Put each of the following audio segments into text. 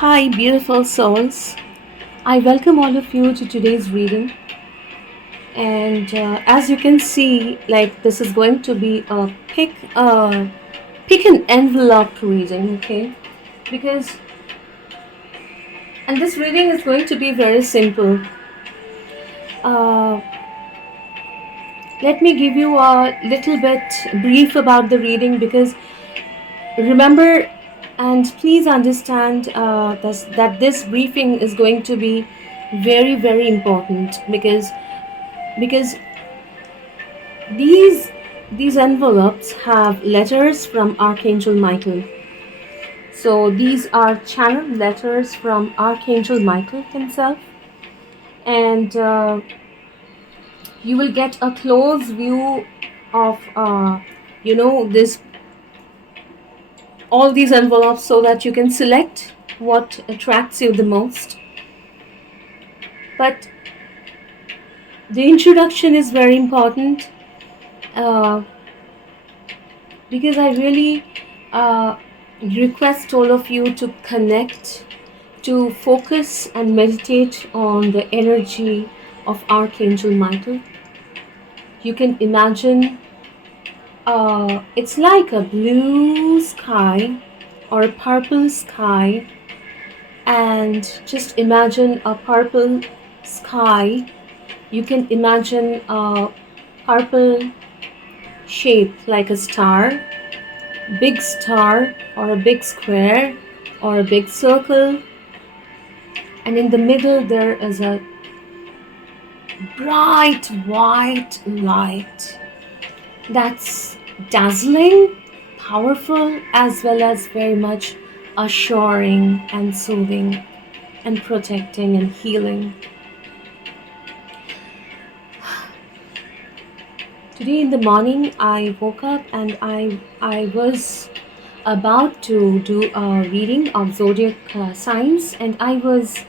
Hi, beautiful souls. I welcome all of you to today's reading. And as you can see, like this is going to be a pick an envelope reading, okay? Because and this reading is going to be very simple. Uh, Let me give you a little bit brief about the reading because remember and please understand that this briefing is going to be very important because these envelopes have letters from Archangel Michael. So these are channeled letters from Archangel Michael himself, and you will get a close view of this all these envelopes so that you can select what attracts you the most. But the introduction is very important uh, because I really request all of you to connect, to focus and meditate on the energy of Archangel Michael. You can imagine it's like a blue sky or a purple sky, and just imagine a purple sky. You can imagine a purple shape like a star, big star or a big square or a big circle, and in the middle there is a bright white light that's dazzling, powerful, as well as very much assuring and soothing and protecting and healing. Today in the morning I woke up and I was about to do a reading of zodiac signs, and I was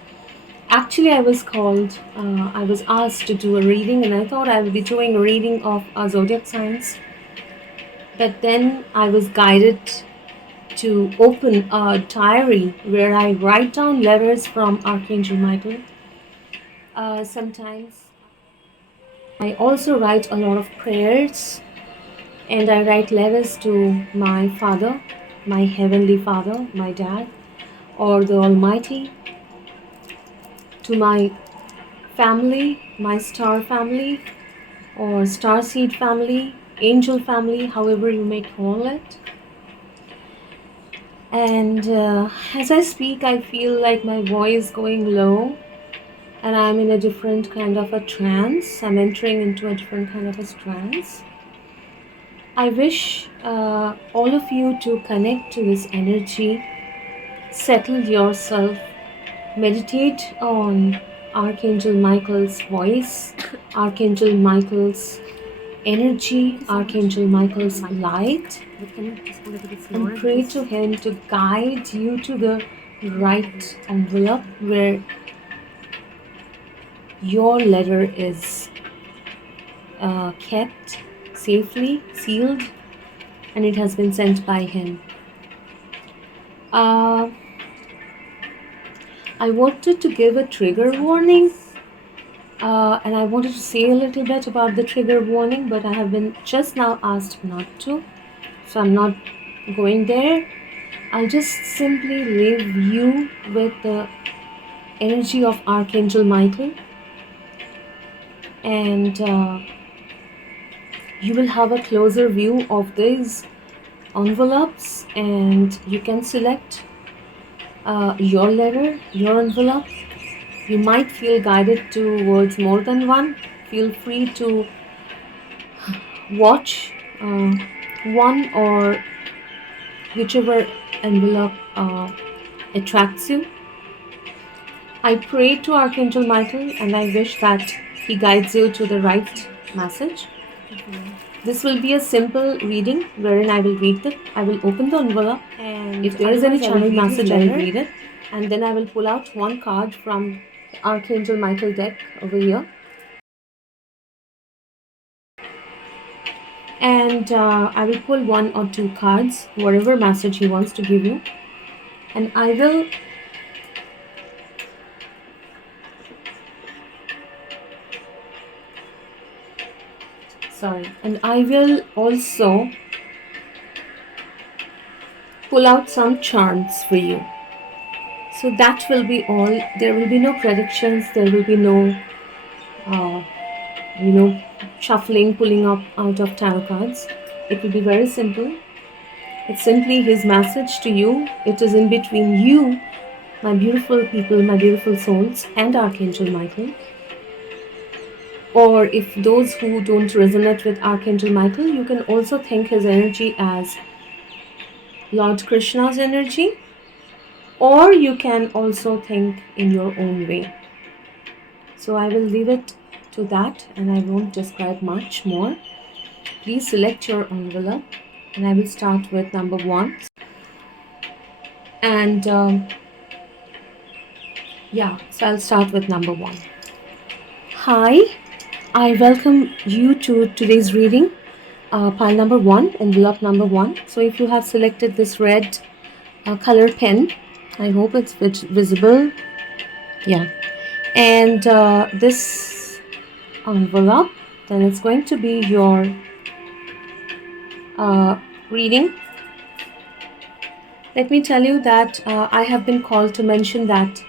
called, I was asked to do a reading, and I thought I would be doing a reading of zodiac signs. But then I was guided to open a diary where I write down letters from Archangel Michael. Sometimes I also write a lot of prayers, and I write letters to my Father, my Heavenly Father, my Dad, or the Almighty, to my family, my star family, or starseed family, angel family, however you may call it. And as I speak, I feel like my voice going low, and I'm in a different kind of a trance. I'm entering into a different kind of a trance. I wish all of you to connect to this energy, settle yourself, meditate on Archangel Michael's voice, Archangel Michael's energy, Archangel Michael's light, and pray to him to guide you to the right envelope where your letter is kept safely, sealed, and it has been sent by him. I wanted to give a trigger warning, and I wanted to say a little bit about the trigger warning, but I have been just now asked not to, so I'm not going there. I'll just simply leave you with the energy of Archangel Michael, and you will have a closer view of these envelopes, and you can select your letter, your envelope. You might feel guided towards more than one. Feel free to watch one or whichever envelope attracts you. I pray to Archangel Michael, and I wish that he guides you to the right message. This will be a simple reading wherein I will open the envelope, and if there is any channel message, I will read it, and then I will pull out one card from the Archangel Michael deck over here. And I will pull one or two cards, whatever message he wants to give you, and I will And I will also pull out some charms for you. So that will be all. There will be no predictions. There will be no, uh, shuffling, pulling up out of tarot cards. It will be very simple. It's simply his message to you. It is in between you, my beautiful people, my beautiful souls, and Archangel Michael. Or if those who don't resonate with Archangel Michael, you can also think his energy as Lord Krishna's energy, or you can also think in your own way. So I will leave it to that and I won't describe much more. Please select your envelope and I will start with number 1. And so I'll start with number 1. Hi, I welcome you to today's reading, pile number 1, envelope number 1. So if you have selected this red color pen, I hope it's visible. Yeah. And this envelope, then it's going to be your reading. Let me tell you that I have been called to mention that,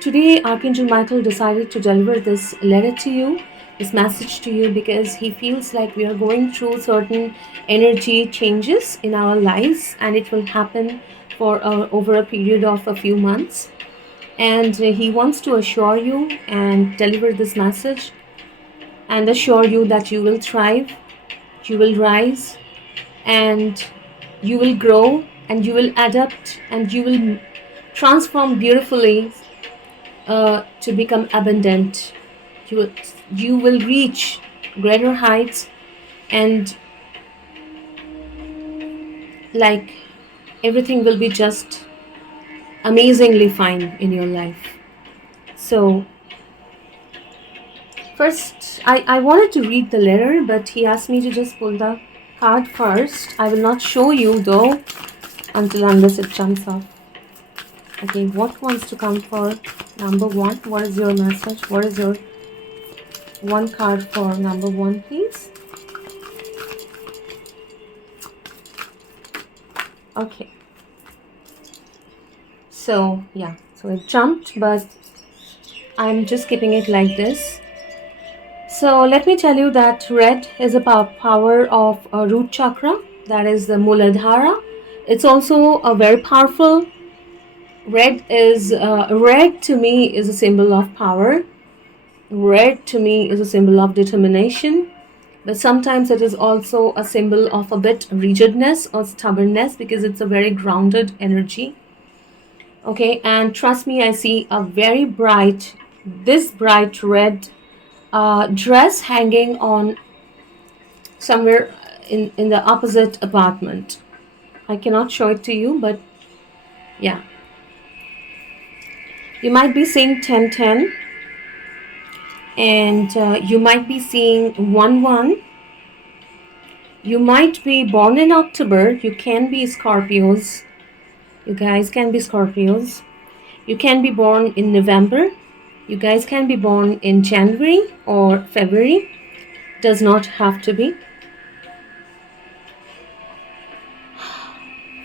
today Archangel Michael decided to deliver this letter to you, this message to you, because he feels like we are going through certain energy changes in our lives, and it will happen for over a period of a few months. And he wants to assure you and deliver this message and assure you that you will thrive, you will rise, and you will grow, and you will adapt, and you will transform beautifully to become abundant. You will reach greater heights, and like everything will be just amazingly fine in your life. So first I wanted to read the letter, but he asked me to just pull the card first. I will not show you though unless it jumps off. Okay, what wants to come for number 1? What is your message? What is your one card for number 1, please? Okay. So so it jumped, but I'm just keeping it like this. So let me tell you that red is a power of a root chakra, that is the Muladhara. It's also a very powerful. Red to me is a symbol of power. Red to me is a symbol of determination, but sometimes it is also a symbol of a bit rigidness or stubbornness, because it's a very grounded energy. Okay, and trust me, I see a very bright red dress hanging on somewhere in the opposite apartment. I cannot show it to you, but yeah. You might be seeing 1010, and you might be seeing 11. You might be born in October. You can be Scorpios. You guys can be Scorpios. You can be born in November. You guys can be born in January or February. Does not have to be.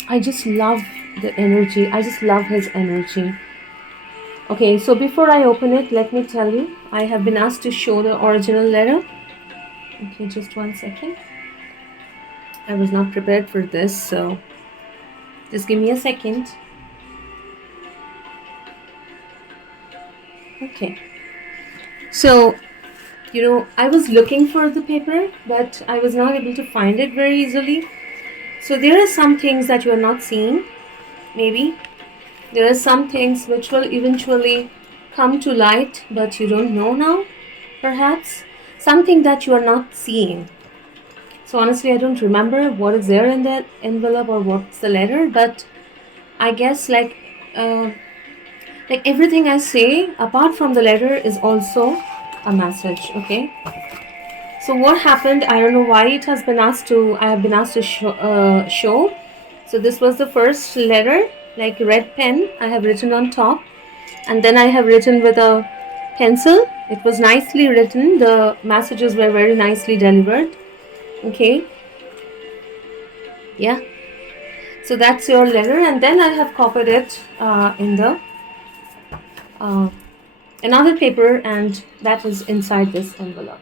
I just love the energy. I just love his energy. Okay, so before I open it, let me tell you, I have been asked to show the original letter. Okay, just one second. I was not prepared for this, so just give me a second. Okay. So, I was looking for the paper, but I was not able to find it very easily. So there are some things that you are not seeing, maybe. There are some things which will eventually come to light, but you don't know now, perhaps. Something that you are not seeing. So honestly, I don't remember what is there in that envelope or what's the letter, but I guess like everything I say, apart from the letter, is also a message, okay? So what happened, I don't know why I have been asked to show. So this was the first letter, like red pen I have written on top, and then I have written with a pencil. It was nicely written. The messages were very nicely delivered. Okay. Yeah. So that's your letter, and then I have copied it in the another paper, and that is inside this envelope.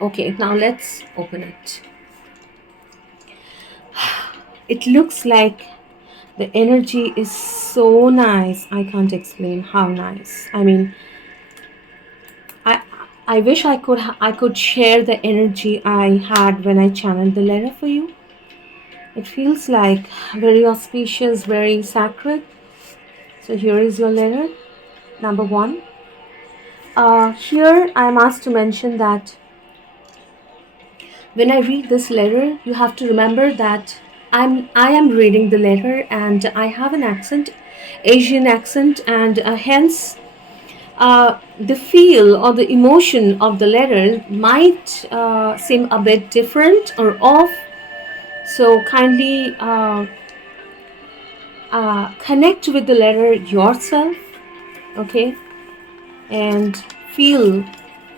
Okay, now let's open it. It looks like the energy is so nice. I can't explain how nice. I mean, I wish I could share the energy I had when I channeled the letter for you. It feels like very auspicious, very sacred. So here is your letter, number 1. Here I am asked to mention that when I read this letter, you have to remember that I am reading the letter, and I have an accent, Asian accent, and hence the feel or the emotion of the letter might seem a bit different or off. So kindly connect with the letter yourself, okay, and feel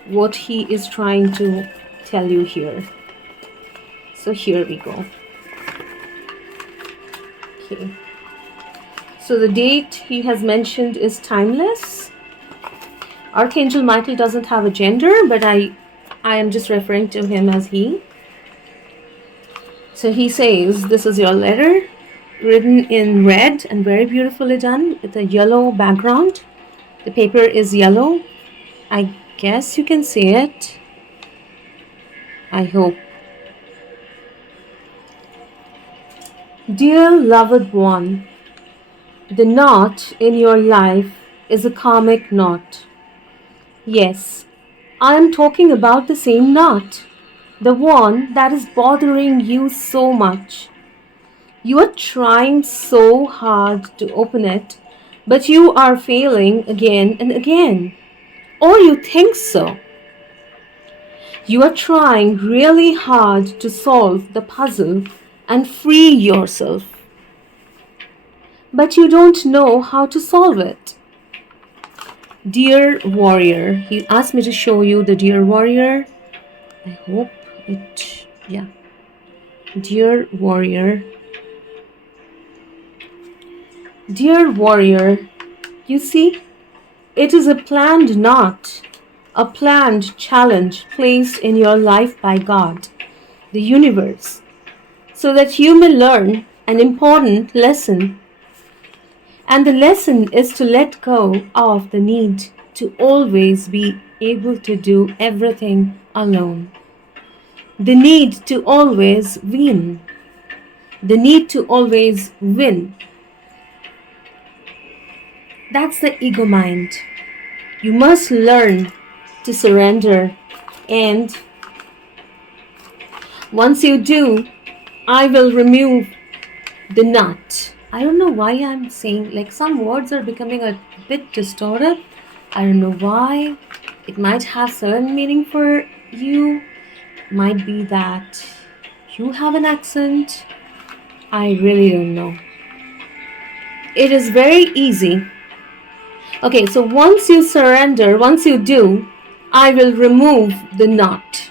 what he is trying to tell you here. So here we go. Okay. So the date he has mentioned is timeless. Archangel Michael doesn't have a gender, but I am just referring to him as he. So he says, this is your letter, written in red and very beautifully done with a yellow background. The paper is yellow. I guess you can see it. I hope. Dear loved one, the knot in your life is a karmic knot. Yes, I am talking about the same knot, the one that is bothering you so much. You are trying so hard to open it, but you are failing again and again. Or you think so. You are trying really hard to solve the puzzle and free yourself, but you don't know how to solve it. Dear warrior, he asked me to show you the dear warrior. I hope it, yeah. Dear warrior. Dear warrior, you see, it is a planned knot, a planned challenge placed in your life by God, the universe, so that you may learn an important lesson. And the lesson is to let go of the need to always be able to do everything alone. The need to always win. The need to always win. That's the ego mind. You must learn to surrender, and once you do, I will remove the knot. I don't know why I'm saying, like, some words are becoming a bit distorted. I don't know why. It might have certain meaning for you. Might be that you have an accent. I really don't know. It is very easy. Okay, so once you surrender, once you do, I will remove the knot.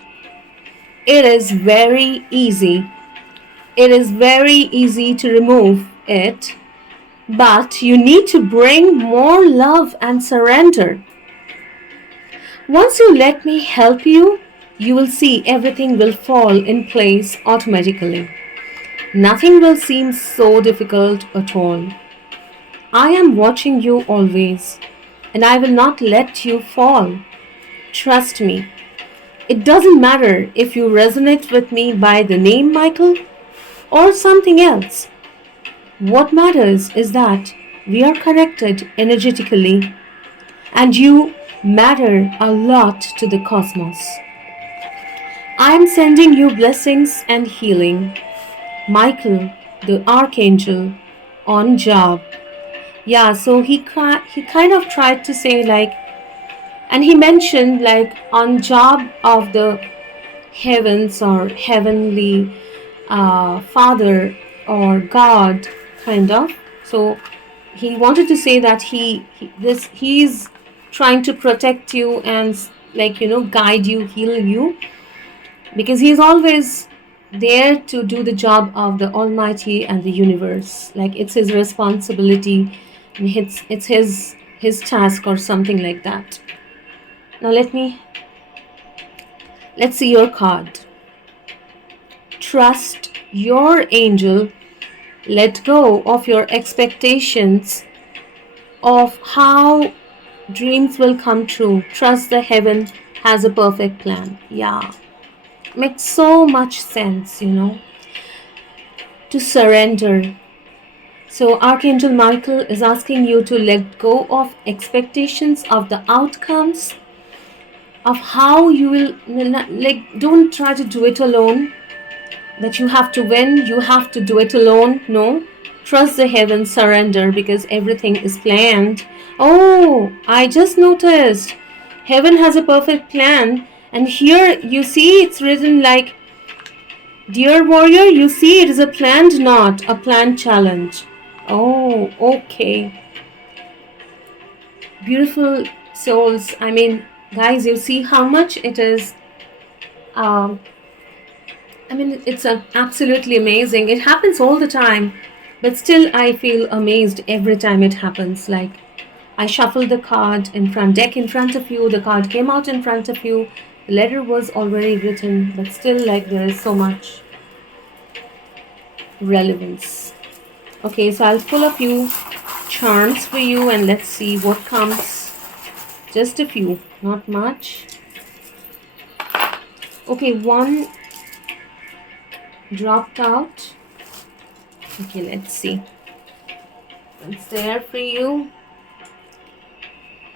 It is very easy. It is very easy to remove it, but you need to bring more love and surrender. Once you let me help you, you will see everything will fall in place automatically. Nothing will seem so difficult at all. I am watching you always, and I will not let you fall. Trust me. It doesn't matter if you resonate with me by the name Michael or something else. What matters is that we are connected energetically, and you matter a lot to the cosmos. I am sending you blessings and healing. Michael, the Archangel, on job. Yeah, so he kind of tried to say, like, and he mentioned, like, on job of the heavens or heavenly Father or God, kind of. So he wanted to say that he's trying to protect you and like, you know, guide you, heal you, because he's always there to do the job of the Almighty and the universe. Like it's his responsibility and it's his task or something like that. Now let's see your card. Trust your angel. Let go of your expectations of how dreams will come true. Trust the heaven has a perfect plan. Yeah, makes so much sense, you know, to surrender. So Archangel Michael is asking you to let go of expectations of the outcomes of how you will, like, don't try to do it alone, that you have to win, you have to do it alone. No, trust the heavens, surrender, because everything is planned. Oh, I just noticed heaven has a perfect plan, and here you see it's written like, dear warrior, you see it is a planned knot, a planned challenge. Oh, okay. Beautiful souls. I mean, guys, you see how much it is. I mean, it's absolutely amazing. It happens all the time, but still I feel amazed every time it happens. Like, I shuffled the card deck in front of you, the card came out in front of you, the letter was already written, but still, like, there is so much relevance. Okay, so I'll pull a few charms for you and let's see what comes. Just a few, not much. Okay, one dropped out. Okay, let's see what's there for you.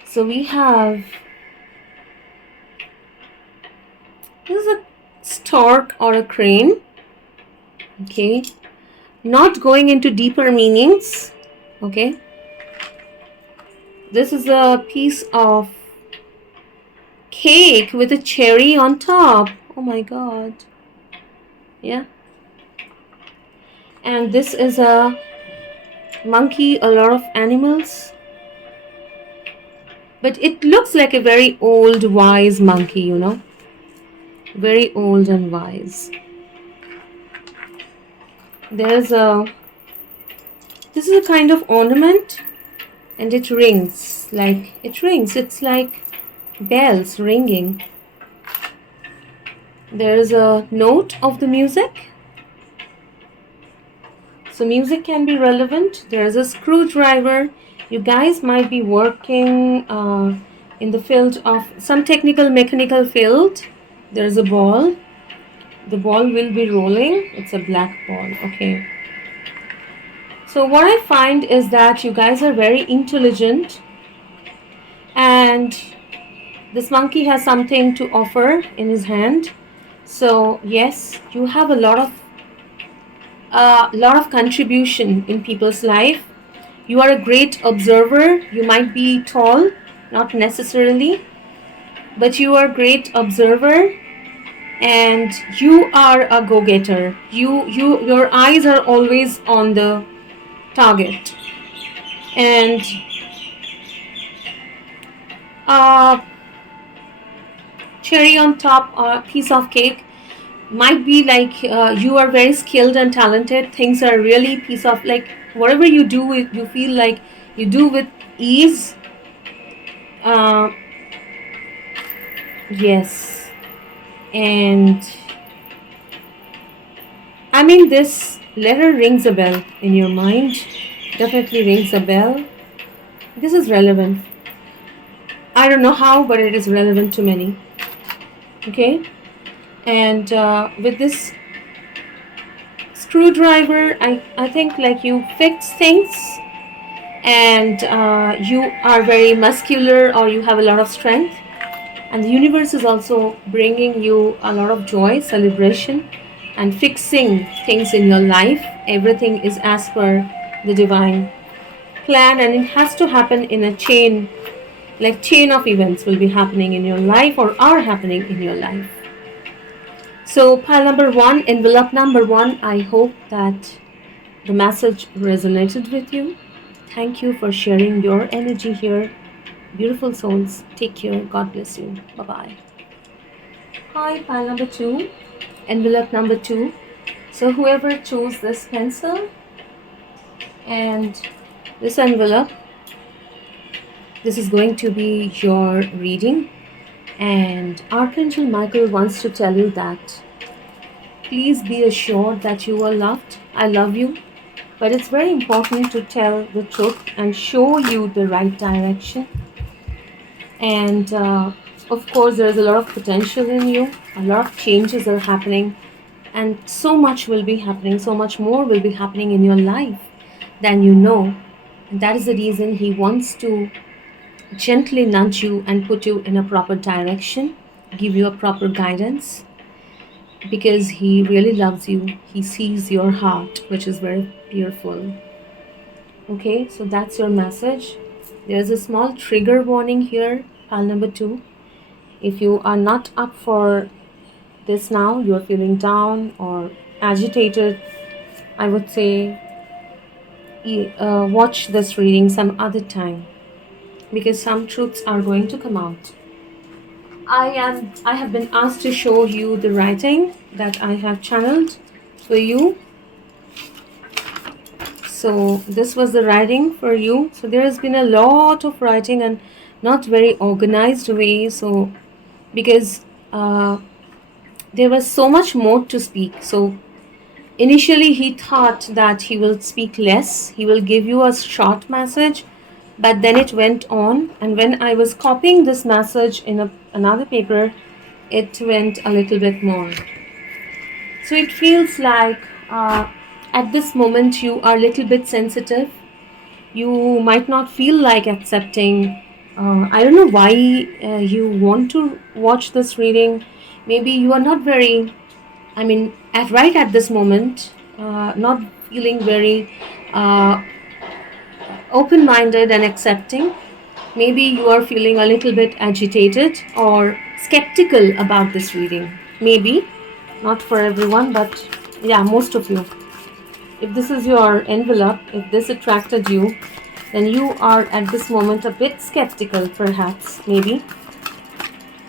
So we have, this is a stork or a crane. Okay, not going into deeper meanings. Okay, this is a piece of cake with a cherry on top. Oh my god. Yeah, and this is a monkey, a lot of animals, but it looks like a very old wise monkey, you know, very old and wise. There's a, this is a kind of ornament and it rings, like it rings, it's like bells ringing. There's a note of the music. So music can be relevant. There's a screwdriver. You guys might be working in the field of some technical mechanical field. There's a ball. The ball will be rolling. It's a black ball. Okay. So what I find is that you guys are very intelligent, and this monkey has something to offer in his hand. So yes, you have a lot of contribution in people's life. You are a great observer. You might be tall, not necessarily, but you are a great observer, and you are a go-getter. Your eyes are always on the target, and cherry on top or a piece of cake might be like you are very skilled and talented. Things are really piece of, like, whatever you do with, you feel like you do with ease. Yes, and I mean, this letter rings a bell in your mind. Definitely rings a bell. This is relevant. I don't know how, but it is relevant to many. Okay, and with this screwdriver, I think, like, you fix things, and you are very muscular, or you have a lot of strength, and the universe is also bringing you a lot of joy, celebration, and fixing things in your life. Everything is as per the divine plan, and it has to happen in a chain, like chain of events will be happening in your life or are happening in your life. So pile number one, envelope number one, I hope that the message resonated with you. Thank you for sharing your energy here. Beautiful souls. Take care. God bless you. Bye-bye. Hi, pile number 2. Envelope number 2. So whoever chose this pencil and this envelope, this is going to be your reading. And Archangel Michael wants to tell you that please be assured that you are loved. I love you. But it's very important to tell the truth and show you the right direction. And of course, there's a lot of potential in you. A lot of changes are happening. And so much will be happening. So much more will be happening in your life than you know. And that is the reason he wants to gently nudge you and put you in a proper direction, give you a proper guidance, because he really loves you. He sees your heart, which is very beautiful. Okay, so that's your message. There's a small trigger warning here, pile number 2. If you are not up for this now, you're feeling down or agitated, I would say watch this reading some other time, because some truths are going to come out. I have been asked to show you the writing that I have channeled for you. So this was the writing for you. So there has been a lot of writing and not very organized way. So because there was so much more to speak. So initially he thought that he will speak less. He will give you a short message. But then it went on. And when I was copying this message in another paper, it went a little bit more. So it feels like at this moment you are a little bit sensitive. You might not feel like accepting. I don't know why you want to watch this reading. Maybe you are not very, right at this moment, not feeling very open-minded and accepting. Maybe you are feeling a little bit agitated or skeptical about this reading. Maybe, not for everyone, but yeah, most of you. If this is your envelope, if this attracted you, then you are at this moment a bit skeptical, perhaps, maybe.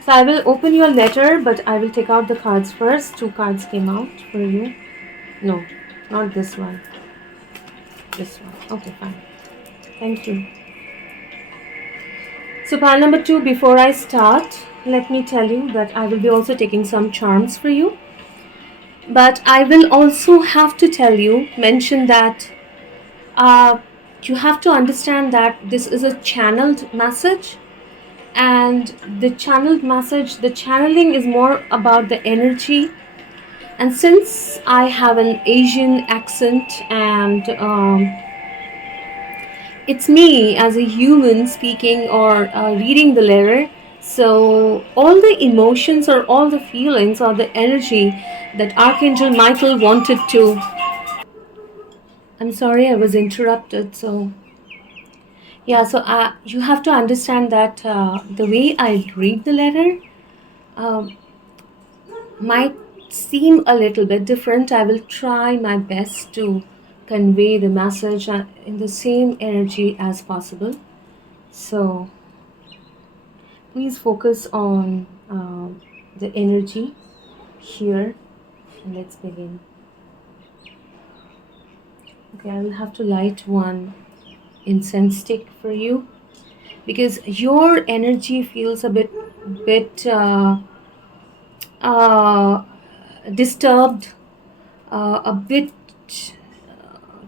So I will open your letter, but I will take out the cards first. 2 cards came out for you. No, not this one. This one. Okay, fine. Thank you. So pile number 2, before I start, let me tell you that I will be also taking some charms for you. But I will also have to mention that you have to understand that this is a channeled message. And the channeled message, the channeling is more about the energy. And since I have an Asian accent and it's me as a human speaking or reading the letter, so all the emotions or all the feelings or the energy that Archangel Michael wanted to... I'm sorry, I was interrupted. So yeah, so you have to understand that the way I read the letter might seem a little bit different. I will try my best to convey the message in the same energy as possible. So please focus on the energy here, and let's begin. Okay, I will have to light one incense stick for you, because your energy feels a bit disturbed, a bit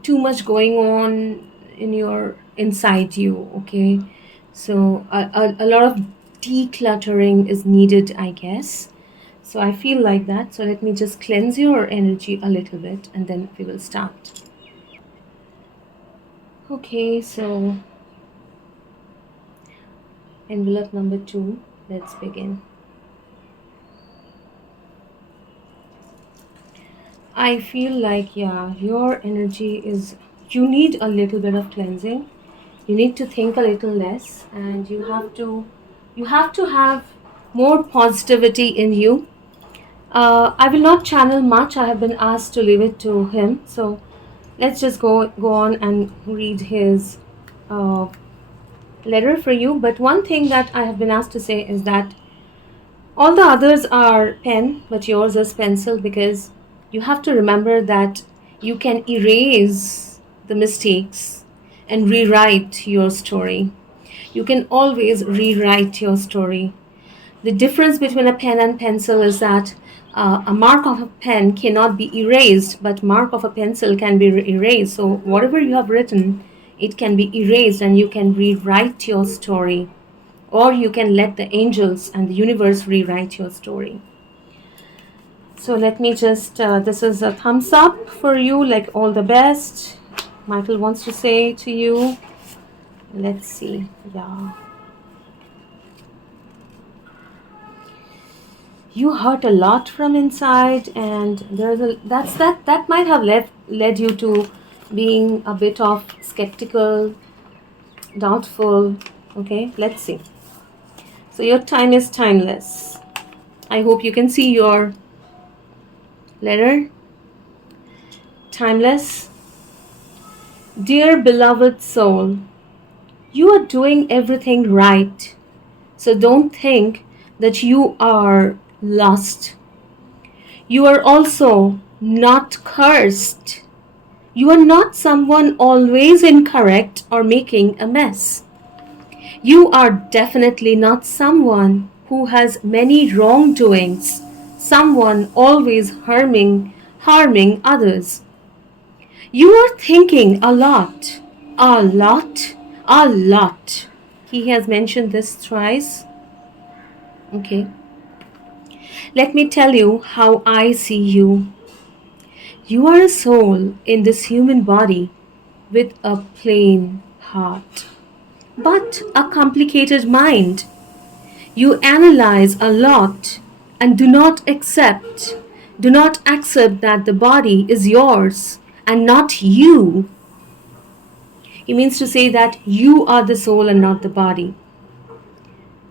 too much going on inside you. Okay, so a lot of decluttering is needed, I guess. So I feel like that. So let me just cleanse your energy a little bit and then we will start. Okay, so envelope number 2, let's begin. I feel like, yeah, your energy is, you need a little bit of cleansing. You need to think a little less, and you have to have more positivity in you. I will not channel much. I have been asked to leave it to him. So let's just go on and read his letter for you. But one thing that I have been asked to say is that all the others are pen, but yours is pencil, because you have to remember that you can erase the mistakes and rewrite your story. You can always rewrite your story. The difference between a pen and pencil is that a mark of a pen cannot be erased, but mark of a pencil can be erased. So whatever you have written, it can be erased and you can rewrite your story. Or you can let the angels and the universe rewrite your story. So let me just, this is a thumbs up for you, like all the best. Michael wants to say to you. Let's see. Yeah. You hurt a lot from inside, and there's a that might have led you to being a bit of skeptical, doubtful. Okay, let's see. So your time is timeless. I hope you can see your letter. Timeless. Dear beloved soul, you are doing everything right. So don't think that you are lost. You are also not cursed. You are not someone always incorrect or making a mess. You are definitely not someone who has many wrongdoings, someone always harming others. You are thinking a lot, a lot, a lot. He has mentioned this thrice. Okay. Let me tell you how I see you. You are a soul in this human body with a plain heart, but a complicated mind. You analyze a lot and do not accept that the body is yours and not you. He means to say that you are the soul and not the body.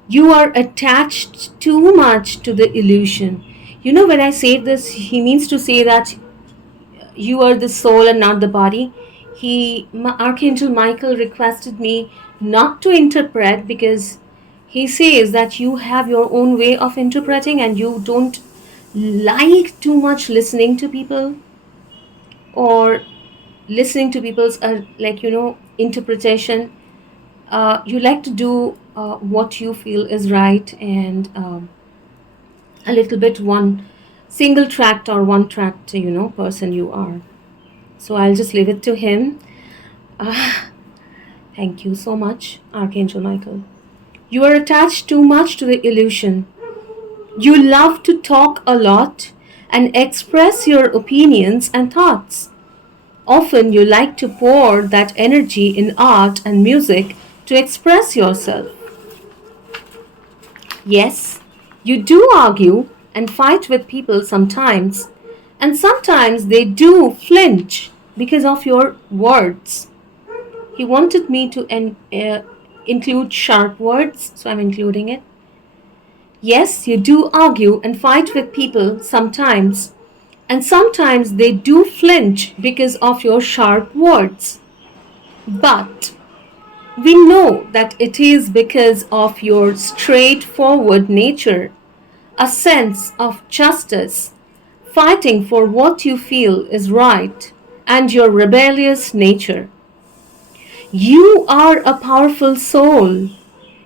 You are attached too much to the illusion. You know, when I say this, he means to say that you are the soul and not the body. Archangel Michael requested me not to interpret, because he says that you have your own way of interpreting and you don't like too much listening to people, or listening to people's interpretation. You like to do what you feel is right, and a little bit one single tracked or one tracked person you are. So I'll just leave it to him. Thank you so much, Archangel Michael. You are attached too much to the illusion. You love to talk a lot and express your opinions and thoughts. Often you like to pour that energy in art and music to express yourself. Yes, you do argue and fight with people sometimes, and sometimes they do flinch because of your words. He wanted me to include sharp words, so I'm including it. Yes, you do argue and fight with people sometimes, and sometimes they do flinch because of your sharp words. But we know that it is because of your straightforward nature, a sense of justice, fighting for what you feel is right, and your rebellious nature. You are a powerful soul.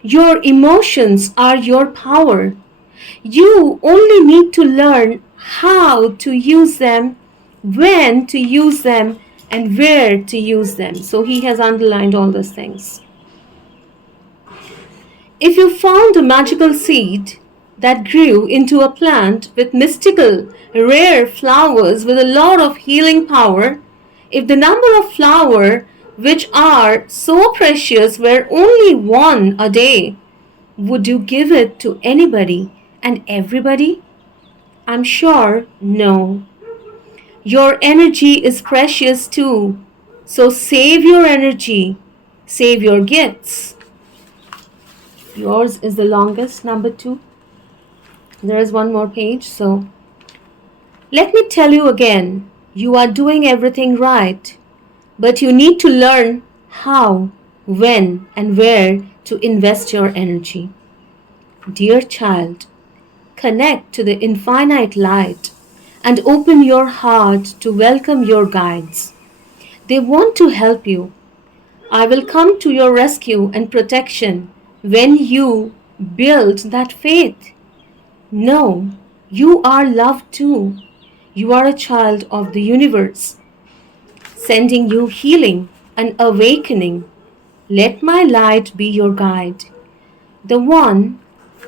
Your emotions are your power. You only need to learn how to use them, when to use them, and where to use them. So he has underlined all those things. If you found a magical seed that grew into a plant with mystical, rare flowers with a lot of healing power, if the number of flowers which are so precious were only one a day, would you give it to anybody and everybody? I'm sure no. Your energy is precious too. So save your energy. Save your gifts. Yours is the longest, number 2. There is one more page. So let me tell you again, you are doing everything right, but you need to learn how, when, and where to invest your energy. Dear child, connect to the infinite light and open your heart to welcome your guides. They want to help you. I will come to your rescue and protection when you build that faith. Know you are loved too. You are a child of the universe, sending you healing and awakening. Let my light be your guide. The one,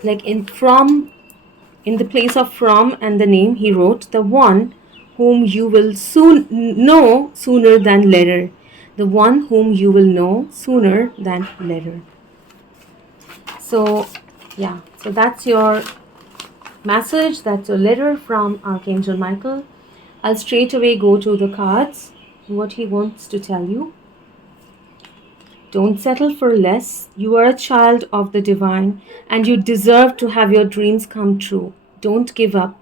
like in the place of from and the name, he wrote, the one whom you will soon know sooner than later. The one whom you will know sooner than later. So, yeah, so that's your message. That's a letter from Archangel Michael. I'll straight away go to the cards, what he wants to tell you. Don't settle for less. You are a child of the divine and you deserve to have your dreams come true. Don't give up.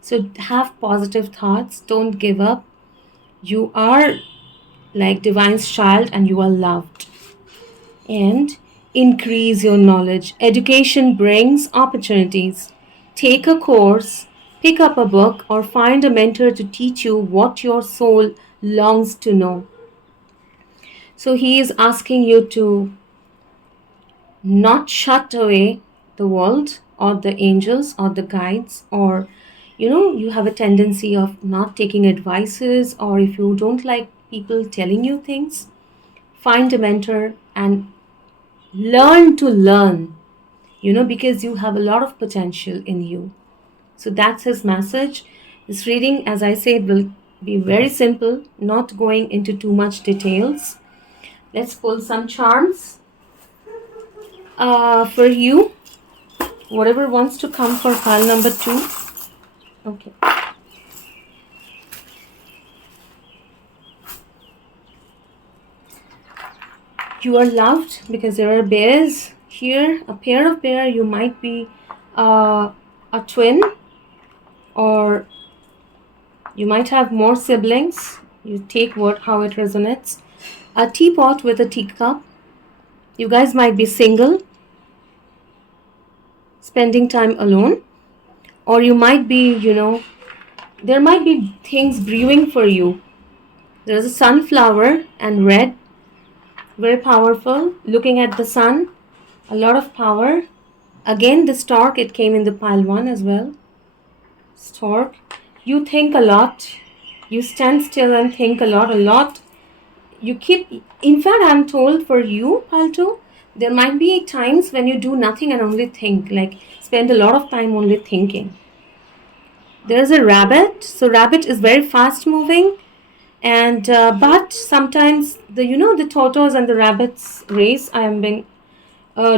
So have positive thoughts. Don't give up. You are like divine's child and you are loved. And increase your knowledge. Education brings opportunities. Take a course, pick up a book, or find a mentor to teach you what your soul longs to know. So he is asking you to not shut away the world or the angels or the guides, or you have a tendency of not taking advices, or if you don't like people telling you things, find a mentor and learn to learn, because you have a lot of potential in you. So that's his message. This reading, as I said, will be very simple, not going into too much details. Let's pull some charms for you. Whatever wants to come for pile number 2. Okay. You are loved because there are bears here. A pair of bear. You might be a twin, or you might have more siblings. You take how it resonates. A teapot with a teacup. You guys might be single, spending time alone, or you might be, there might be things brewing for you. There's a sunflower and red, very powerful, looking at the sun, a lot of power. Again, the stork, it came in the pile 1 as well. Stork, you think a lot, you stand still and think a lot. You keep, in fact, I'm told for you, pile 2, there might be times when you do nothing and only think, like spend a lot of time only thinking. There's a rabbit. So rabbit is very fast moving, and but sometimes the tortoise and the rabbit's race I am being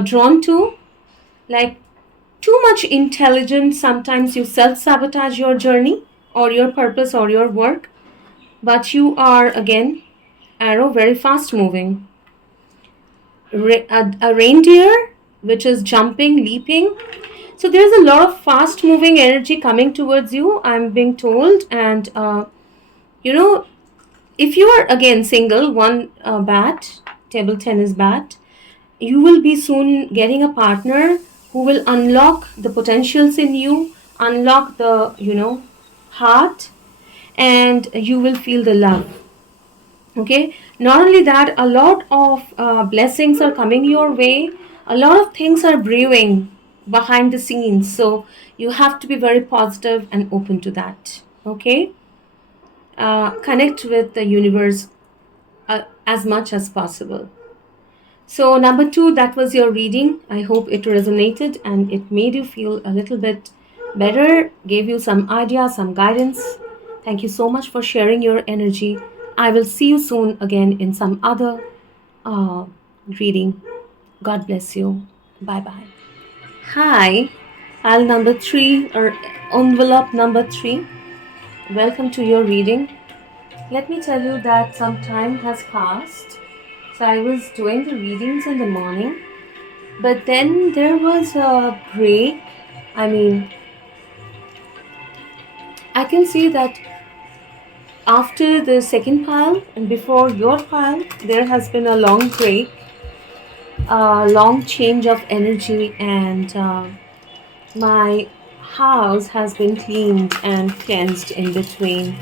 drawn to, like too much intelligence. Sometimes you self-sabotage your journey or your purpose or your work, but you are again arrow, very fast moving. A reindeer, which is jumping, leaping. So there's a lot of fast moving energy coming towards you, I'm being told. And if you are again single, one bat, table tennis bat, you will be soon getting a partner who will unlock the potentials in you, unlock the heart, and you will feel the love. Okay, not only that, a lot of blessings are coming your way. A lot of things are brewing behind the scenes, so you have to be very positive and open to that. Okay, connect with the universe as much as possible. So number 2, that was your reading. I hope it resonated and it made you feel a little bit better, gave you some ideas, some guidance. Thank you so much for sharing your energy. I will see you soon again in some other reading. God bless you. Bye-bye. Hi, pile number 3 or envelope number 3. Welcome to your reading. Let me tell you that some time has passed. So I was doing the readings in the morning, but then there was a break. I mean, I can see that after the second pile and before your pile, there has been a long break. a long change of energy, and my house has been cleaned and cleansed in between.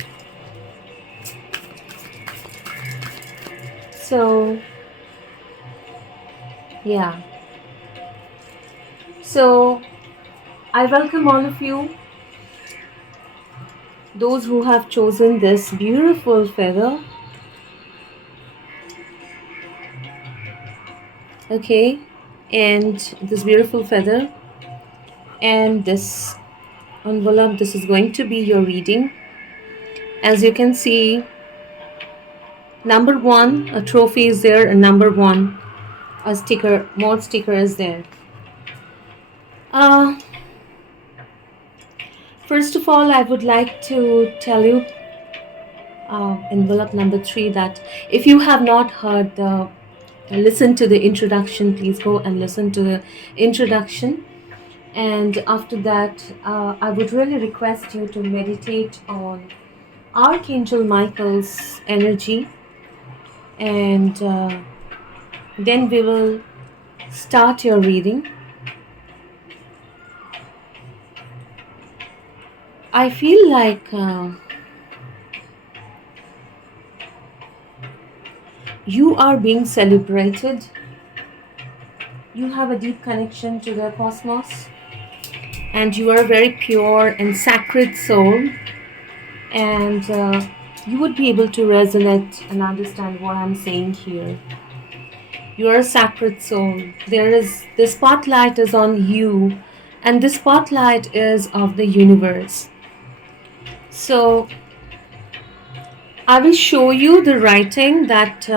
So yeah, so I welcome all of you, those who have chosen this beautiful feather. Okay, and this beautiful feather and this envelope, this is going to be your reading. As you can see, number 1, a trophy is there, and number 1, a sticker, more sticker is there. First of all, I would like to tell you, envelope number 3, that if you have not heard listen to the introduction, please go and listen to the introduction. And after that, I would really request you to meditate on Archangel Michael's energy, and then we will start your reading. I feel like you are being celebrated. You have a deep connection to the cosmos, and you are a very pure and sacred soul, and you would be able to resonate and understand what I'm saying here. You are a sacred soul. The spotlight is on you, and the spotlight is of the universe. So I will show you the writing that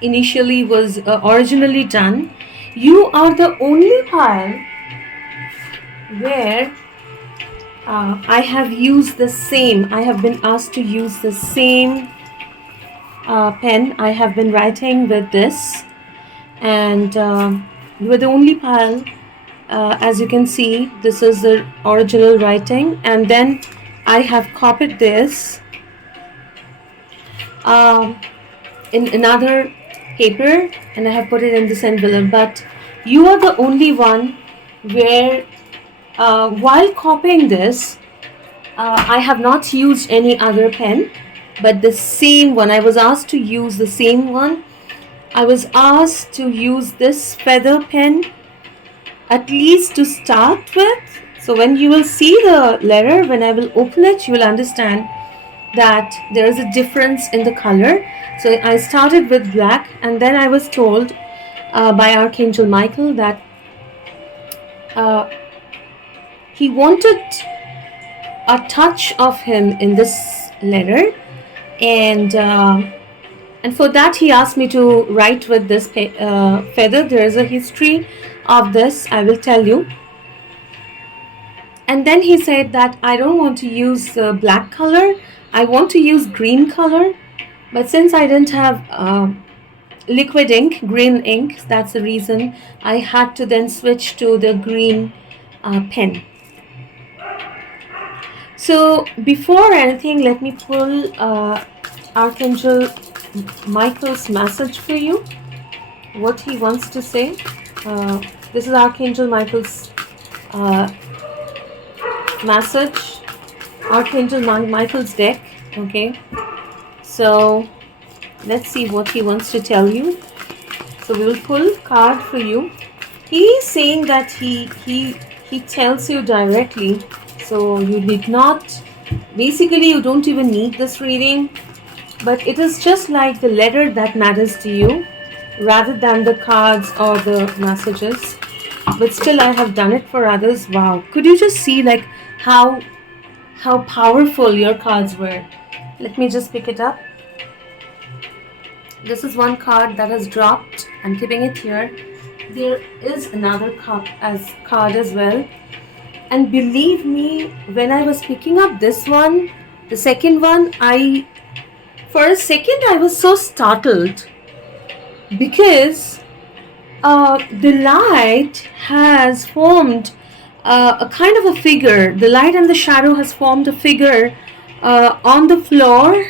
initially was originally done. You are the only pile where I have used the same, I have been asked to use the same pen. I have been writing with this, and you are the only pile. As you can see, this is the original writing, and then I have copied this in another paper, and I have put it in this envelope. But you are the only one where while copying this, I have not used any other pen, but the same one. I was asked to use the same one. I was asked to use this feather pen, at least to start with. So when you will see the letter, when I will open it, you will understand that there is a difference in the color. So I started with black, and then I was told by Archangel Michael that he wanted a touch of him in this letter, and for that he asked me to write with this feather. There is a history of this, I will tell you. And then he said that I don't want to use black color, I want to use green color. But since I didn't have liquid ink, green ink, that's the reason I had to then switch to the green pen. So before anything, let me pull Archangel Michael's message for you, what he wants to say. This is Archangel Michael's message, Archangel Michael's deck. Okay, so let's see what he wants to tell you. So we will pull card for you. He is saying that he tells you directly, so you did not, basically you don't even need this reading, but it is just like the letter that matters to you rather than the cards or the messages. But still I have done it for others. Wow, could you just see like how powerful your cards were? Let me just pick it up. This is one card that has dropped. I'm keeping it here. There is another card as well. And believe me, when I was picking up this one, the second one, for a second I was so startled, because the light has formed a kind of a figure. The light and the shadow has formed a figure on the floor,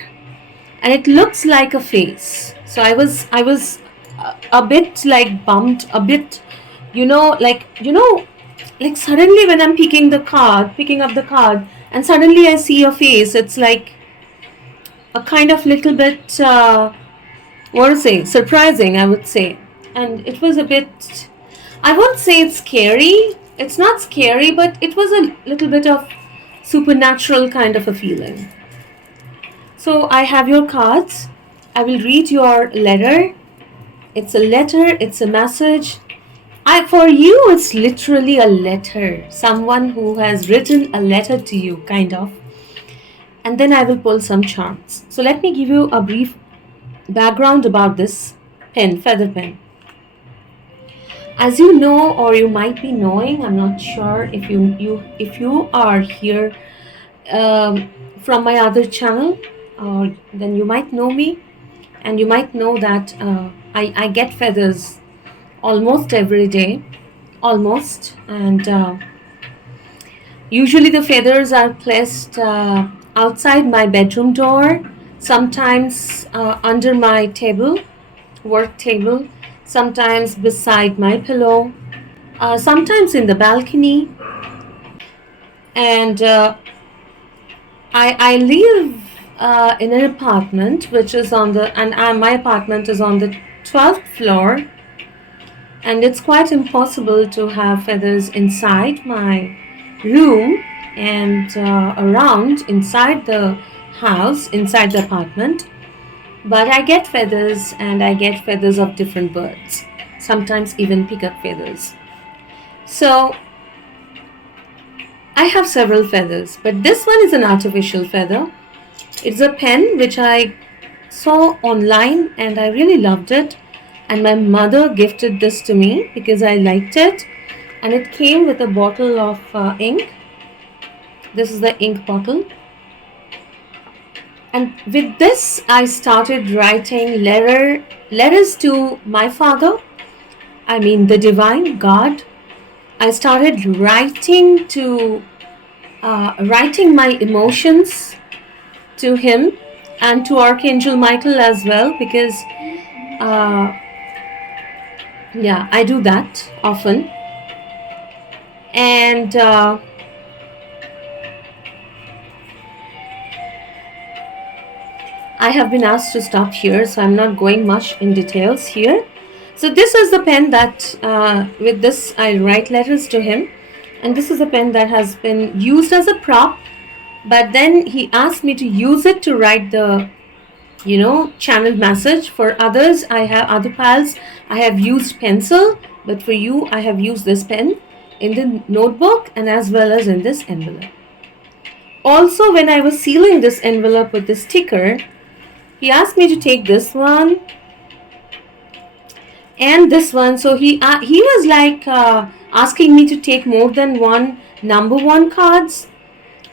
and it looks like a face. So I was a bit like bummed, a bit, like suddenly when I'm picking up the card, and suddenly I see your face. It's like a kind of little bit, what to say, surprising, I would say. And it was a bit, I won't say it's scary. It's not scary, but it was a little bit of supernatural kind of a feeling. So I have your cards. I will read your letter. It's a letter, it's a message. For you, it's literally a letter. Someone who has written a letter to you, kind of. And then I will pull some charts. So let me give you a brief background about this pen, feather pen. As you know, or you might be knowing, I'm not sure if you are here from my other channel, or then you might know me, and you might know that I get feathers almost every day, almost, and usually the feathers are placed outside my bedroom door, sometimes under my table, work table, sometimes beside my pillow, sometimes in the balcony. And I live in an apartment which is on the, and my apartment is on the 12th floor, and it's quite impossible to have feathers inside my room and around inside the house, inside the apartment. But I get feathers, and I get feathers of different birds, sometimes even peacock feathers. So I have several feathers, but this one is an artificial feather. It's a pen which I saw online and I really loved it, and my mother gifted this to me because I liked it, and it came with a bottle of ink. This is the ink bottle. And with this, I started writing letters to my father, I mean the divine God. I started writing my emotions to him and to Archangel Michael as well, because I do that often. And I have been asked to stop here, so I'm not going much in details here. So this is the pen that, with this I write letters to him, and this is a pen that has been used as a prop, but then he asked me to use it to write the, channeled message. For others, I have other pals, I have used pencil, but for you, I have used this pen in the notebook and as well as in this envelope. Also, when I was sealing this envelope with the sticker, he asked me to take this one and this one. So he was like asking me to take more than one number 1 cards.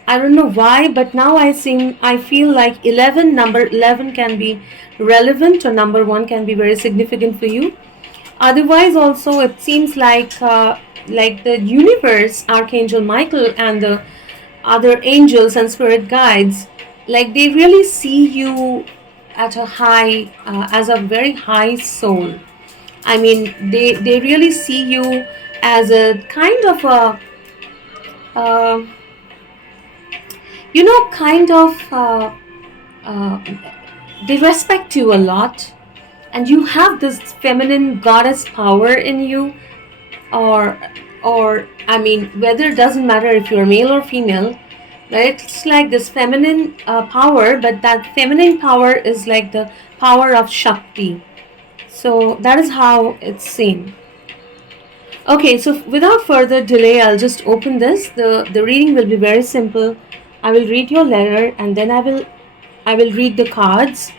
I don't know why, but now I feel like number 11 can be relevant, or number 1 can be very significant for you. Otherwise, also it seems like the universe, Archangel Michael and the other angels and spirit guides, like they really see you at a high, as a very high soul. I mean, they really see you as a kind of a, they respect you a lot, and you have this feminine goddess power in you, or I mean, whether it doesn't matter if you're male or female, but it's like this feminine power, but that feminine power is like the power of Shakti. So that is how it's seen. Okay, so without further delay, I'll just open this. The reading will be very simple. I will read your letter, and then I will read the cards,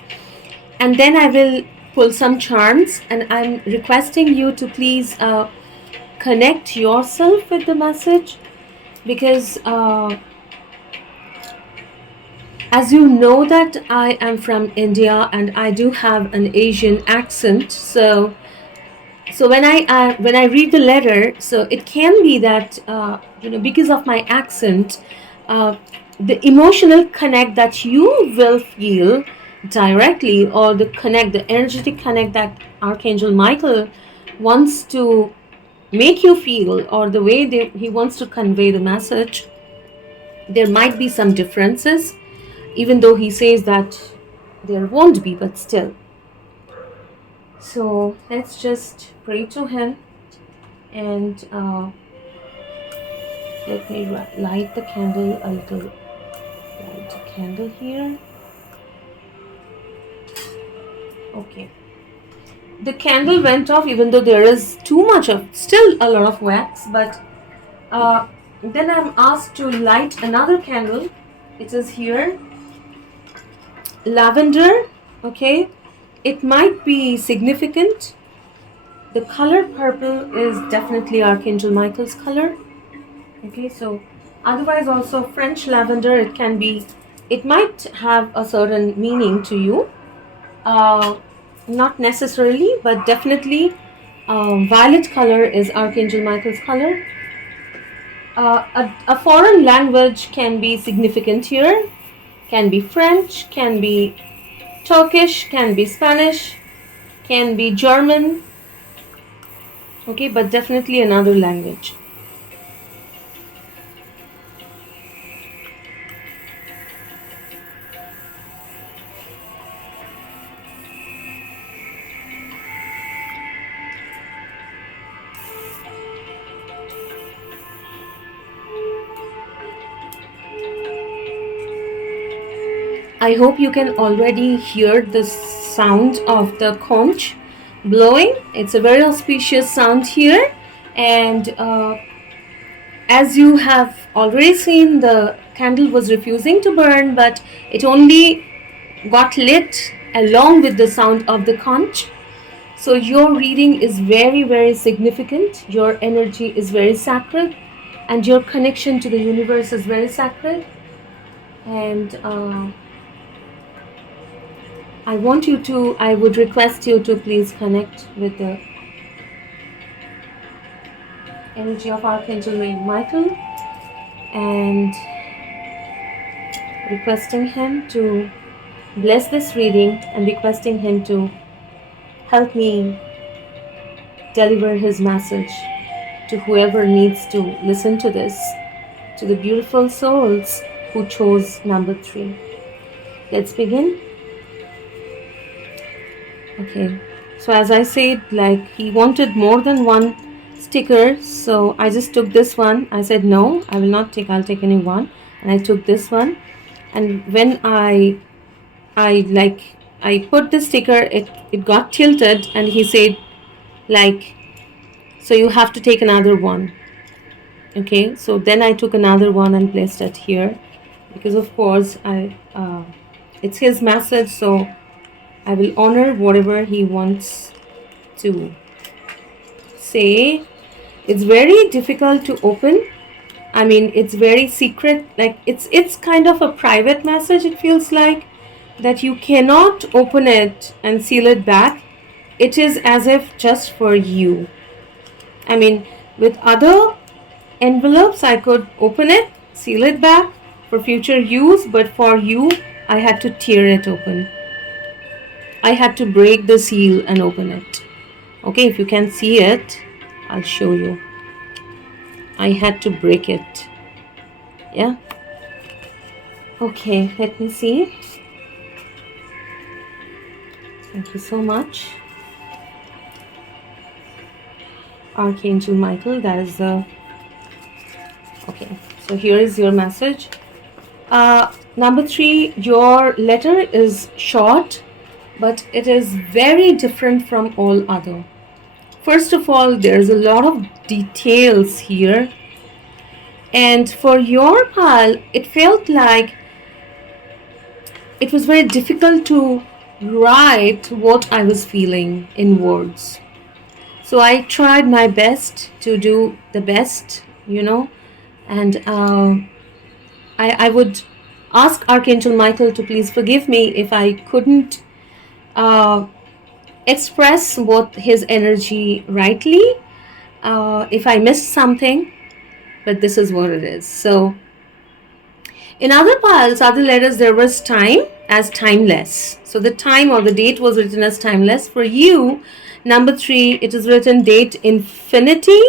and then I will pull some charms, and I'm requesting you to please connect yourself with the message, because as you know that I am from India and I do have an Asian accent, so when I read the letter, so it can be that because of my accent, the emotional connect that you will feel directly, or the energetic connect that Archangel Michael wants to make you feel, or the way he wants to convey the message, there might be some differences, even though he says that there won't be, but still. So let's just pray to him, and let me light the candle a little. Light a candle here. Okay. The candle went off, even though there is still a lot of wax, but then I'm asked to light another candle. It is here. Lavender, okay. It might be significant. The color purple is definitely Archangel Michael's color. Okay, so otherwise also French lavender, it might have a certain meaning to you. Not necessarily, but definitely violet color is Archangel Michael's color. A foreign language can be significant here. Can be French, can be Turkish, can be Spanish, can be German. Okay, but definitely another language. I hope you can already hear the sound of the conch blowing. It's a very auspicious sound here, and as you have already seen, the candle was refusing to burn, but it only got lit along with the sound of the conch. So your reading is very, very significant. Your energy is very sacred, and your connection to the universe is very sacred. And I would request you to please connect with the energy of Archangel Michael, and requesting him to bless this reading, and requesting him to help me deliver his message to whoever needs to listen to this, to the beautiful souls who chose number 3. Let's begin. Okay, so as I said, like, he wanted more than one sticker, so I just took this one. I said no, I will not take, I'll take any one, and I took this one. And when I put the sticker, it got tilted, and he said, like, so you have to take another one. Okay, so then I took another one and placed it here, because of course it's his message, so I will honor whatever he wants to say. It's very difficult to open. I mean, it's very secret, like it's kind of a private message. It feels like that you cannot open it and seal it back. It is as if just for you. I mean, with other envelopes, I could open it, seal it back for future use, but for you, I had to tear it open. I had to break the seal and open it. Okay, if you can see it, I'll show you. I had to break it. Yeah. Okay, let me see. Thank you so much, Archangel Michael. That is the... Okay, so here is your message. Number 3, your letter is short, but it is very different from all other. First of all, there's a lot of details here, and for your pile, it felt like it was very difficult to write what I was feeling in words. So I tried my best to do the best, and I would ask Archangel Michael to please forgive me if I couldn't express what his energy rightly, if I missed something, but this is what it is. So In other piles, other letters, there was time as timeless. So the time or the date was written as timeless. For you, number 3, it is written date infinity,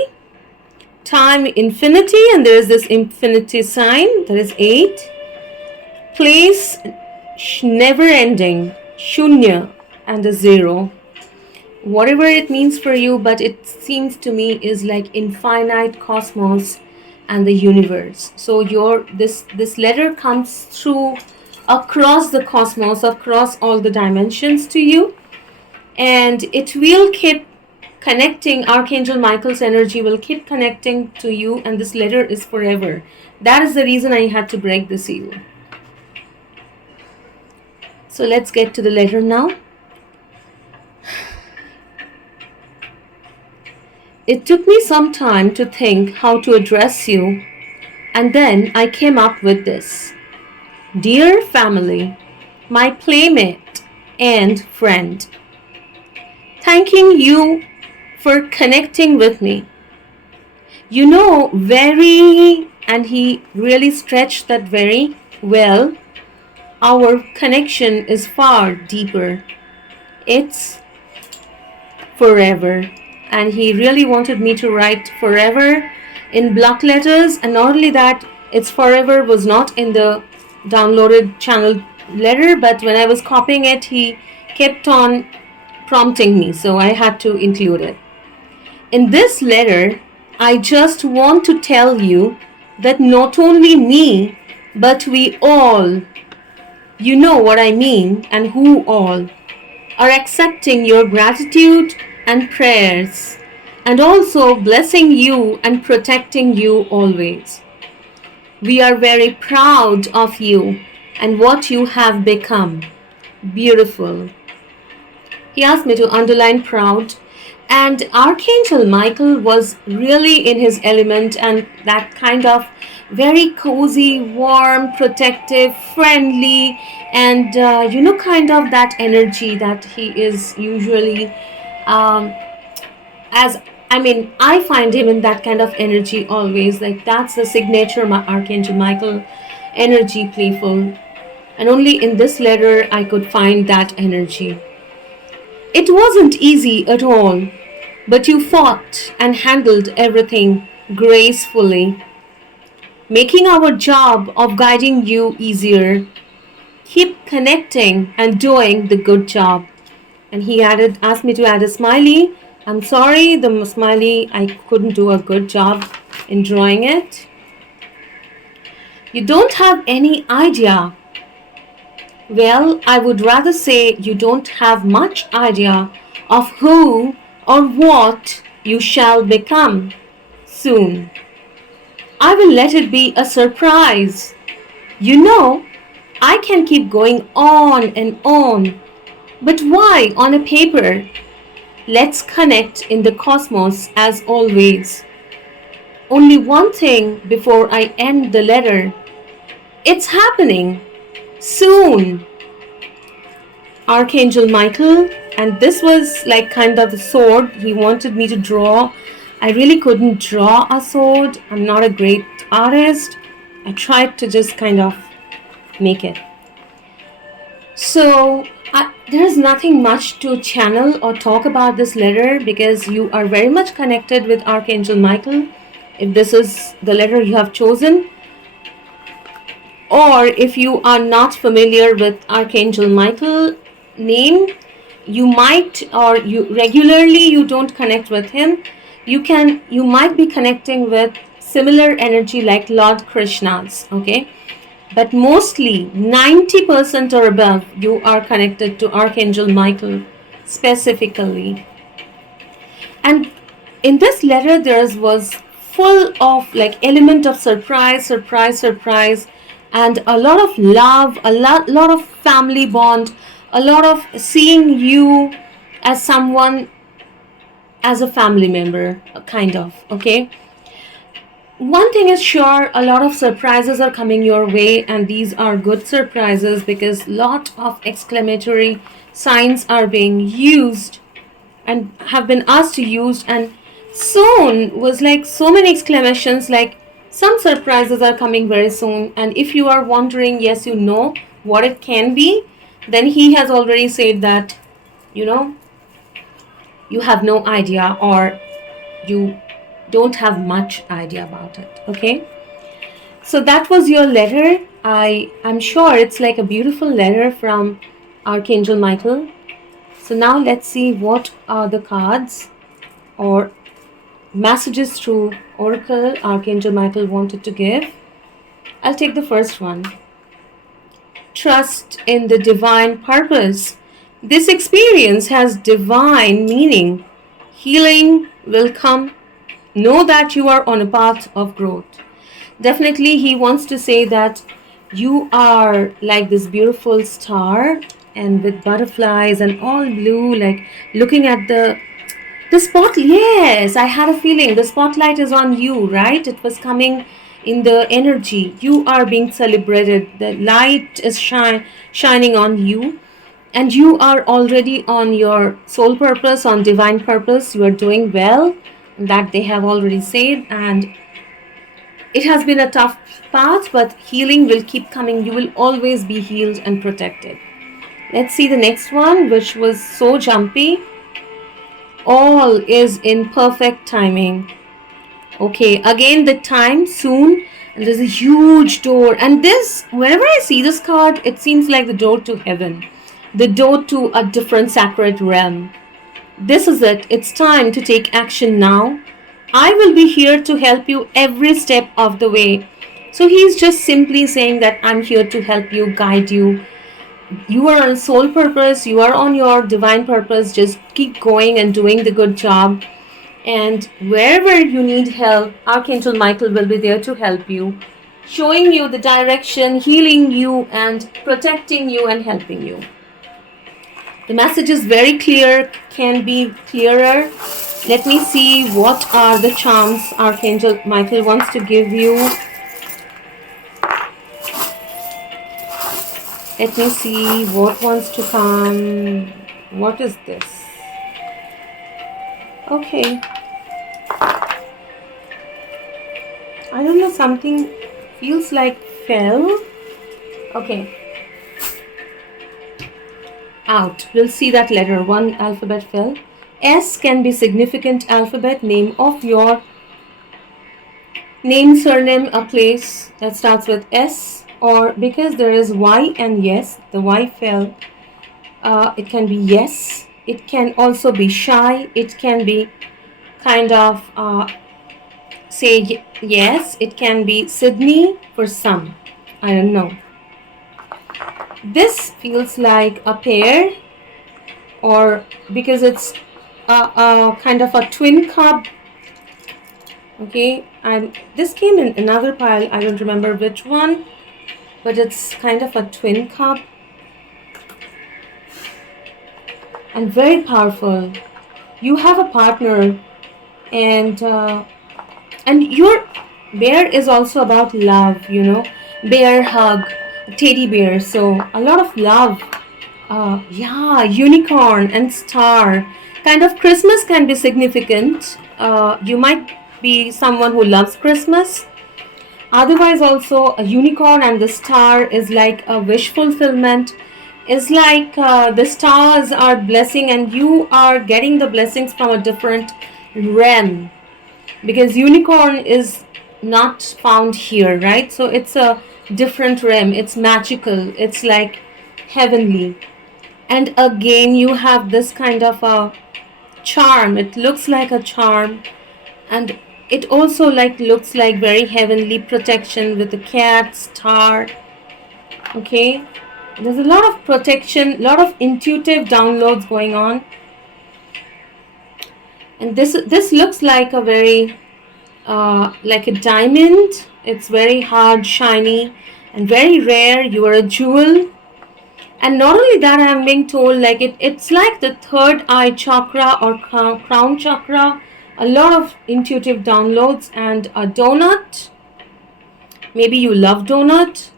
time infinity, and there is this infinity sign, that is 8. Place never ending, shunya, and a 0. Whatever it means for you, but it seems to me is like infinite cosmos and the universe. So this letter comes through across the cosmos, across all the dimensions to you, and it will keep connecting. Archangel Michael's energy will keep connecting to you, and this letter is forever. That is the reason I had to break the seal. So let's get to the letter now. It took me some time to think how to address you, and then I came up with this. Dear family, my playmate and friend, thanking you for connecting with me. You know, very, and he really stretched that very well, our connection is far deeper. It's forever. And he really wanted me to write forever in block letters, and not only that, it's forever was not in the downloaded channel letter, but when I was copying it, he kept on prompting me, so I had to include it. In this letter, I just want to tell you that not only me, but we all, you know what I mean, and who all, are accepting your gratitude and prayers, and also blessing you and protecting you always. We are very proud of you and what you have become. Beautiful. He asked me to underline proud, and Archangel Michael was really in his element, and that kind of very cozy, warm, protective, friendly, and kind of that energy that he is usually I find him in that kind of energy always. Like, that's the signature Archangel Michael energy, playful. And only in this letter I could find that energy. It wasn't easy at all, but you fought and handled everything gracefully, making our job of guiding you easier. Keep connecting and doing the good job. And he asked me to add a smiley. I'm sorry, the smiley, I couldn't do a good job in drawing it. You don't have any idea. Well, I would rather say you don't have much idea of who or what you shall become soon. I will let it be a surprise. You know, I can keep going on and on. But why on a paper? Let's connect in the cosmos as always. Only one thing before I end the letter. It's happening soon. Archangel Michael, and this was like kind of a sword he wanted me to draw. I really couldn't draw a sword. I'm not a great artist. I tried to just kind of make it. So there's nothing much to channel or talk about this letter, because you are very much connected with Archangel Michael if this is the letter you have chosen, or if you are not familiar with Archangel Michael name, you might, or you don't connect with him, you might be connecting with similar energy like Lord Krishna's, okay? But mostly 90% or above, you are connected to Archangel Michael specifically. And in this letter, there was full of like element of surprise, and a lot of love, a lot of family bond, a lot of seeing you as someone, as a family member, kind of, okay? One thing is sure, a lot of surprises are coming your way, and these are good surprises because lot of exclamatory signs are being used and have been asked to use, and soon was like so many exclamations like some surprises are coming very soon. And if you are wondering, yes, you know what it can be, then he has already said that, you know, you have no idea, or you don't have much idea about it. Okay, so that was your letter. I'm sure it's like a beautiful letter from Archangel Michael. So now let's see what are the cards or messages through Oracle Archangel Michael wanted to give. I'll take the first one. Trust in the divine purpose. This experience has divine meaning. Healing will come. Know that you are on a path of growth. Definitely, he wants to say that you are like this beautiful star and with butterflies and all blue, like looking at the spot. Yes, I had a feeling the spotlight is on you, right? It was coming in the energy. You are being celebrated. The light is shining on you, and you are already on your soul purpose, on divine purpose. You are doing well, that they have already said, and it has been a tough path, but healing will keep coming. You will always be healed and protected. Let's see the next one, which was so jumpy. All is in perfect timing. Okay, again the time soon, and there's a huge door, and this, whenever I see this card, it seems like the door to heaven, the door to a different sacred realm. This is it. It's time to take action now. I will be here to help you every step of the way. So he's just simply saying that I'm here to help you, guide you. You are on soul purpose. You are on your divine purpose. Just keep going and doing the good job. And wherever you need help, Archangel Michael will be there to help you, showing you the direction, healing you and protecting you and helping you. The message is very clear, can be clearer. Let me see what are the charms Archangel Michael wants to give you. Let me see what wants to come. What is this? Okay. I don't know, something feels like fell. Okay. Out. We'll see that letter. One alphabet fell. S can be significant alphabet, name of your name, surname, a place that starts with S, or because there is Y and yes, the Y fell. It can be yes. It can also be shy. It can be kind of say yes. It can be Sydney for some. I don't know. This feels like a pair, or because it's a kind of a twin cup. Okay, and this came in another pile. I don't remember which one, but it's kind of a twin cup and very powerful. You have a partner, and your bear is also about love. You know, bear hug, teddy bear. So a lot of love. Yeah, unicorn and star. Kind of Christmas can be significant. You might be someone who loves Christmas. Otherwise, also a unicorn and the star is like a wish fulfillment. Is like the stars are blessing and you are getting the blessings from a different realm. Because unicorn is not found here, right? So it's a different realm. It's magical. It's like heavenly. And again, you have this kind of a charm. It looks like a charm, and it also like looks like very heavenly protection with the cat, star. Okay, there's a lot of protection, lot of intuitive downloads going on, and this looks like a very like a diamond. It's very hard, shiny, and very rare. You are a jewel. And not only that, I'm being told like it's like the third eye chakra or crown chakra. A lot of intuitive downloads and a donut. Maybe you love donut.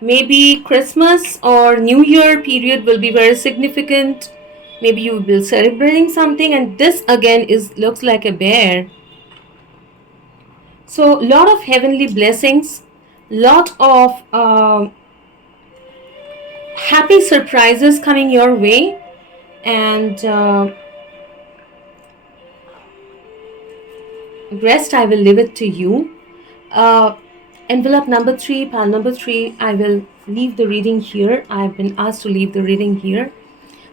Maybe Christmas or New Year period will be very significant. Maybe you will be celebrating something. And this again looks like a bear. So lot of heavenly blessings, lot of happy surprises coming your way, and rest I will leave it to you. uh, Envelope number 3, pile number 3, I will leave the reading here. I've been asked to leave the reading here.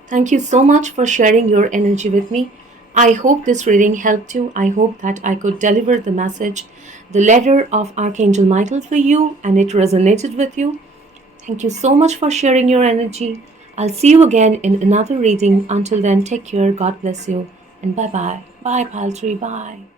Thank you so much for sharing your energy with me. I hope this reading helped you. I hope that I could deliver the message, the letter of Archangel Michael for you, and it resonated with you. Thank you so much for sharing your energy. I'll see you again in another reading. Until then, take care. God bless you. And bye bye. Bye, Pile 3. Bye.